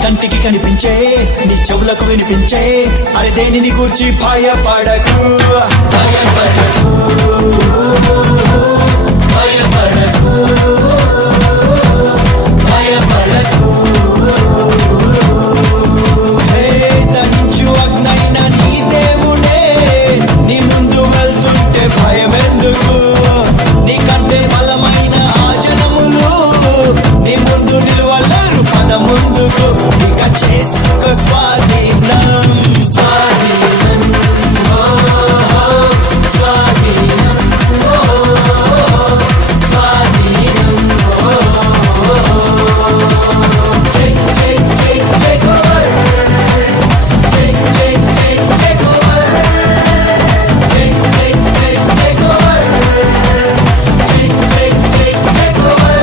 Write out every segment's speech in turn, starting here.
కంటికి కనిపించే నీ చెవులకు వినిపించే అరే దేనిని గూర్చి భయపడకు భయపడకు భయపడకు భయపడకు హే దహించు అగ్నైన నీ దేవుడే నీ ముందు వెళ్తుంటే భయమెందుకు నీకంటే బలమైన ఆ జనములు నీ ముందు నిలువలేరు పద ముందుకు ఇక చేసుకో స్వాధీనం స్వాధీనం స్వాధీనం స్వాధీనం take over take over take over take over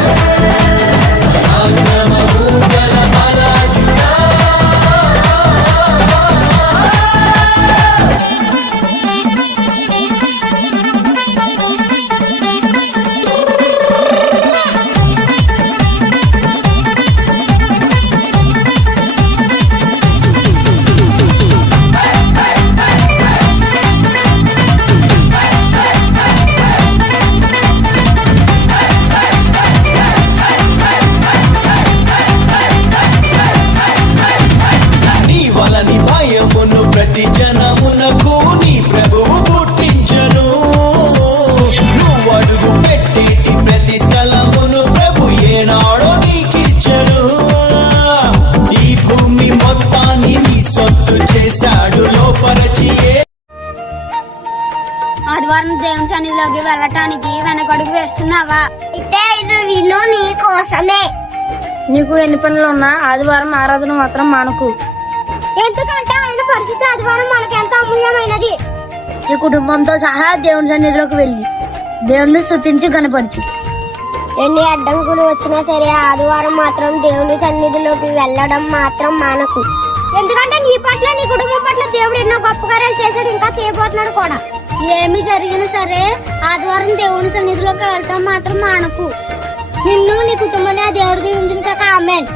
ప్రతి జనమునకు నీ ప్రభువు పుట్టించను నువ్వు అడుగు పెట్టేటి ప్రతి స్థలమును ప్రభు ఏనాడో నీకిచ్చను ఈ భూమి మొత్తాన్ని నీ సొత్తు చేశాడు లోపరచి ఆదివారం దేవుని సన్నిధిలోకి వెళ్ళటానికి వెనకడుగు వేస్తున్నావా? అయితే ఇది విను నీ కోసమే. నీకు ఎన్ని పనులు ఉన్నా ఆదివారం ఆరాధన మాత్రం మానకు. ఎందుకంటే ఆయన పరిశుద్ధ ఆదివారం మనకెంతో అమూల్యమైనది. నీ కుటుంబంతో సహా దేవుని సన్నిధిలోకి వెళ్ళి దేవుని స్తుతించి కనపరచు. ఎన్ని అడ్డంకులు వచ్చినా సరే ఆదివారం మాత్రం దేవుని సన్నిధిలోకి వెళ్ళడం మాత్రం మానకు. ఎందుకంటే నీ పట్ల నీ కుటుంబం పట్ల దేవుడు ఎన్నో గొప్ప కార్యాలు చేశాడు, ఇంకా చేయబోతున్నాడు కూడా. ఏమి జరిగినా సరే ఆదివారం దేవుని సన్నిధిలోకి వెళ్తాం మాత్రం మానకు. నిన్ను నీ కుటుంబాన్ని ఆ దేవుడు దీవించిన కాక ఆమేన్.